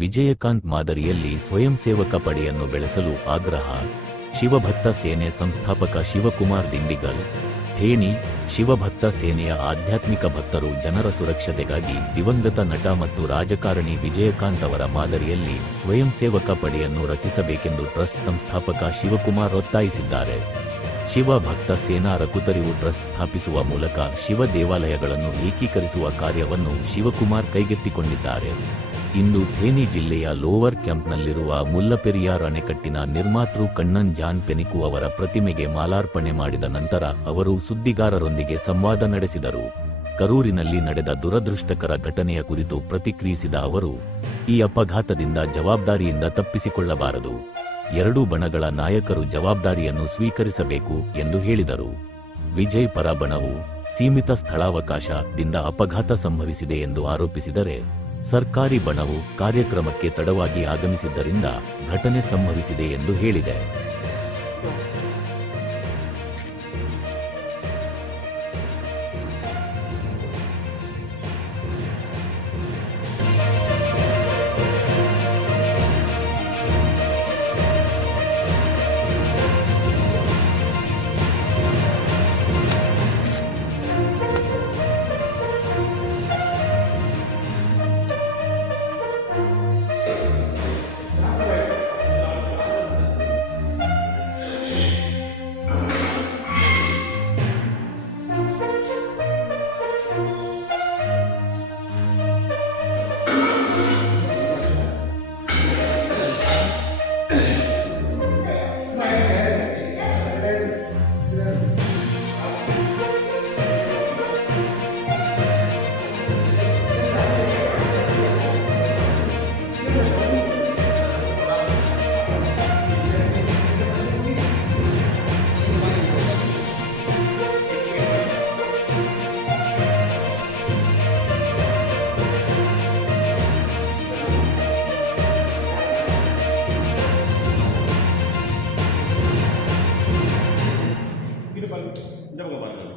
ವಿಜಯಕಾಂತ್ ಮಾದರಿಯಲ್ಲಿ ಸ್ವಯಂ ಸೇವಕ ಪಡೆಯನ್ನು ಬೆಳೆಸಲು ಆಗ್ರಹ. ಶಿವಭಕ್ತ ಸೇನೆ ಸಂಸ್ಥಾಪಕ ಶಿವಕುಮಾರ್ ದಿಂಡಿಗಲ್, ಥೇಣಿ, ಶಿವಭಕ್ತ ಸೇನೆಯ ಆಧ್ಯಾತ್ಮಿಕ ಭಕ್ತರು ಜನರ ಸುರಕ್ಷತೆಗಾಗಿ ದಿವಂಗತ ನಟ ಮತ್ತು ರಾಜಕಾರಣಿ ವಿಜಯಕಾಂತ್ ಅವರ ಮಾದರಿಯಲ್ಲಿ ಸ್ವಯಂ ಸೇವಕ ಪಡೆಯನ್ನು ರಚಿಸಬೇಕೆಂದು ಟ್ರಸ್ಟ್ ಸಂಸ್ಥಾಪಕ ಶಿವಕುಮಾರ್ ಒತ್ತಾಯಿಸಿದ್ದಾರೆ. ಶಿವ ಭಕ್ತ ಸೇನಾ ರಕುತರಿವು ಟ್ರಸ್ಟ್ ಸ್ಥಾಪಿಸುವ ಮೂಲಕ ಶಿವ ದೇವಾಲಯಗಳನ್ನು ಏಕೀಕರಿಸುವ ಕಾರ್ಯವನ್ನು ಶಿವಕುಮಾರ್ ಕೈಗೆತ್ತಿಕೊಂಡಿದ್ದಾರೆ. ಇಂದು ಥೇನಿ ಜಿಲ್ಲೆಯ ಲೋವರ್ ಕ್ಯಾಂಪ್ನಲ್ಲಿರುವ ಮುಲ್ಲಪೆರಿಯಾರ್ ಅಣೆಕಟ್ಟಿನ ನಿರ್ಮಾತೃ ಕಣ್ಣನ್ ಜಾನ್ ಪೆನಿಕು ಅವರ ಪ್ರತಿಮೆಗೆ ಮಾಲಾರ್ಪಣೆ ಮಾಡಿದ ನಂತರ ಅವರು ಸುದ್ದಿಗಾರರೊಂದಿಗೆ ಸಂವಾದ ನಡೆಸಿದರು. ಕರೂರಿನಲ್ಲಿ ನಡೆದ ದುರದೃಷ್ಟಕರ ಘಟನೆಯ ಕುರಿತು ಪ್ರತಿಕ್ರಿಯಿಸಿದ ಅವರು, ಈ ಅಪಘಾತದಿಂದ ಜವಾಬ್ದಾರಿಯಿಂದ ತಪ್ಪಿಸಿಕೊಳ್ಳಬಾರದು. ಎರಡೂ ಬಣಗಳ ನಾಯಕರು ಜವಾಬ್ದಾರಿಯನ್ನು ಸ್ವೀಕರಿಸಬೇಕು ಎಂದು ಹೇಳಿದರು. ವಿಜಯ್ ಪರ ಬಣವು ಸೀಮಿತ ಸ್ಥಳಾವಕಾಶದಿಂದ ಅಪಘಾತ ಸಂಭವಿಸಿದೆ ಎಂದು ಆರೋಪಿಸಿದರೆ ಸರ್ಕಾರಿ ಬಣವು ಕಾರ್ಯಕ್ರಮಕ್ಕೆ ತಡವಾಗಿ ಆಗಮಿಸಿದ್ದರಿಂದ ಘಟನೆ ಸಂಭವಿಸಿದೆ ಎಂದು ಹೇಳಿದೆ. で僕の番